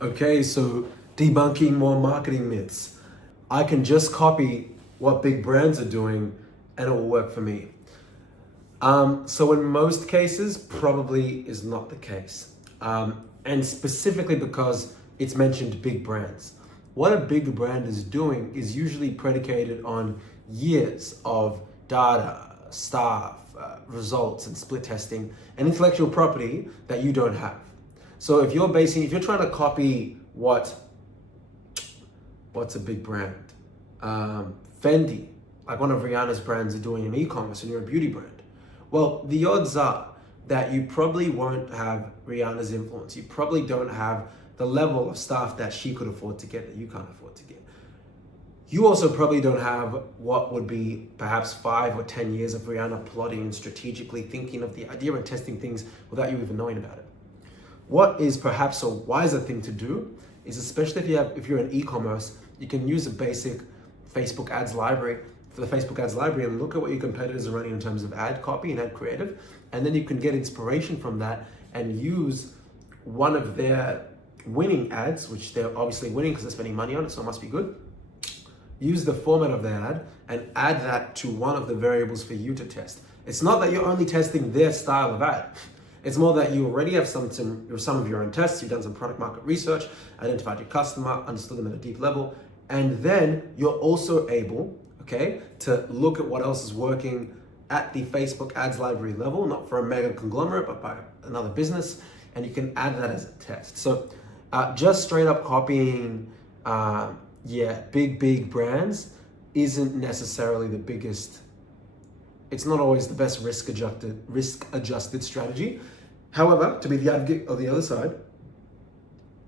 Okay, so debunking more marketing myths. I can just copy what big brands are doing and it will work for me. So in most cases, probably is not the case. And specifically because it's mentioned big brands. What a big brand is doing is usually predicated on years of data, staff, results and split testing and intellectual property that you don't have. So if you're trying to copy what's a big brand? Fendi, like one of Rihanna's brands are doing in e-commerce and you're a beauty brand. Well, the odds are that you probably won't have Rihanna's influence. You probably don't have the level of staff that she could afford to get that you can't afford to get. You also probably don't have what would be perhaps 5 or 10 years of Rihanna plotting and strategically thinking of the idea and testing things without you even knowing about it. What is perhaps a wiser thing to do is, especially if you're in e-commerce, you can use a basic Facebook ads library for the Facebook ads library and look at what your competitors are running in terms of ad copy and ad creative. And then you can get inspiration from that and use one of their winning ads, which they're obviously winning because they're spending money on it, so it must be good. Use the format of their ad and add that to one of the variables for you to test. It's not that you're only testing their style of ad. It's more that you already have some of your own tests, you've done some product market research, identified your customer, understood them at a deep level, and then you're also able, okay, to look at what else is working at the Facebook ads library level, not for a mega conglomerate, but by another business, and you can add that as a test. So just straight up copying, big brands isn't necessarily the biggest. It's not always the best risk-adjusted strategy. However, to be the advocate of the other side,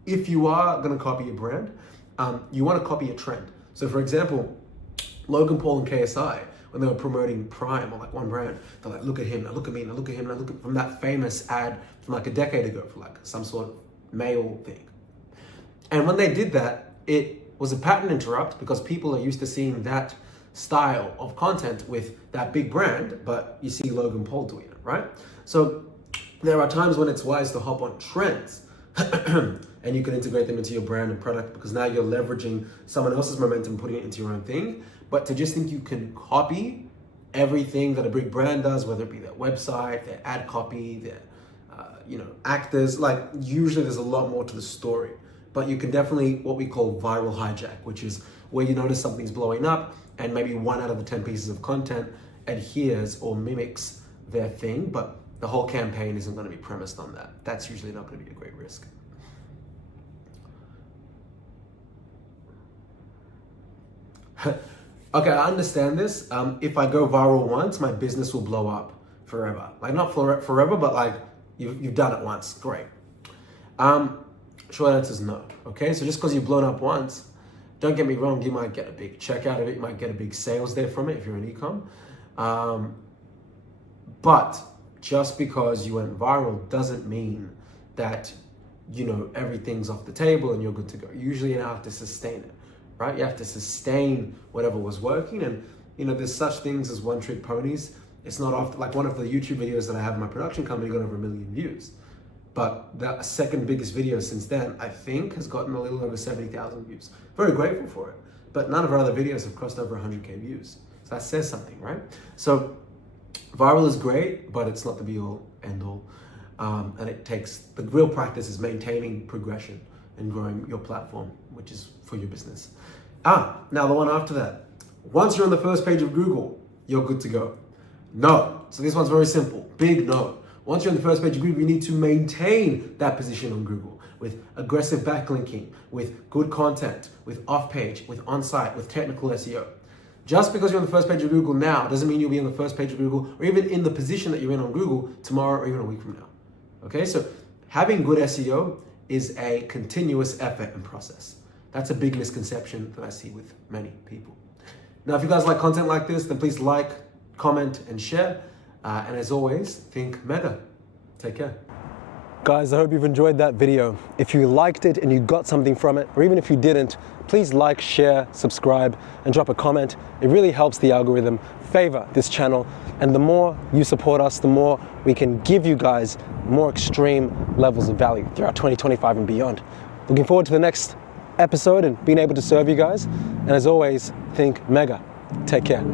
if you are going to copy a brand, you want to copy a trend. So for example, Logan Paul and KSI, when they were promoting Prime or like one brand, they're like, look at him, now look at me, now look at him, now look at from that famous ad from like a decade ago for like some sort of male thing. And when they did that, it was a pattern interrupt because people are used to seeing that style of content with that big brand, but you see Logan Paul doing it, right? So there are times when it's wise to hop on trends and you can integrate them into your brand and product because now you're leveraging someone else's momentum, putting it into your own thing. But to just think you can copy everything that a big brand does, whether it be their website, their ad copy, their actors, like usually there's a lot more to the story. But you can definitely what we call viral hijack, which is where you notice something's blowing up and maybe 1 out of the 10 pieces of content adheres or mimics their thing, but the whole campaign isn't going to be premised on that. That's usually not going to be a great risk. Okay, I understand this. If I go viral once, my business will blow up forever. Like not forever, but like you've done it once. Great. Short answer is no. Okay, so just because you've blown up once, don't get me wrong, you might get a big check out of it, you might get a big sales there from it if you're an e-com. But just because you went viral doesn't mean that everything's off the table and you're good to go. Usually you have to sustain it, right? You have to sustain whatever was working, and there's such things as one-trick ponies. It's not often, like one of the YouTube videos that I have in my production company got over 1 million views. But the second biggest video since then, I think, has gotten a little over 70,000 views. Very grateful for it. But none of our other videos have crossed over 100K views. So that says something, right? So viral is great, but it's not the be-all, end-all. And it takes, the real practice is maintaining progression and growing your platform, which is for your business. Now the one after that. Once you're on the first page of Google, you're good to go. No. So this one's very simple. Big no. Once you're on the first page of Google, you need to maintain that position on Google with aggressive backlinking, with good content, with off-page, with on-site, with technical SEO. Just because you're on the first page of Google now doesn't mean you'll be on the first page of Google or even in the position that you're in on Google tomorrow or even a week from now. Okay, so having good SEO is a continuous effort and process. That's a big misconception that I see with many people. Now, if you guys like content like this, then please like, comment, and share. And as always, think mega. Take care. Guys, I hope you've enjoyed that video. If you liked it and you got something from it, or even if you didn't, please like, share, subscribe, and drop a comment. It really helps the algorithm favor this channel. And the more you support us, the more we can give you guys more extreme levels of value throughout 2025 and beyond. Looking forward to the next episode and being able to serve you guys. And as always, think mega. Take care.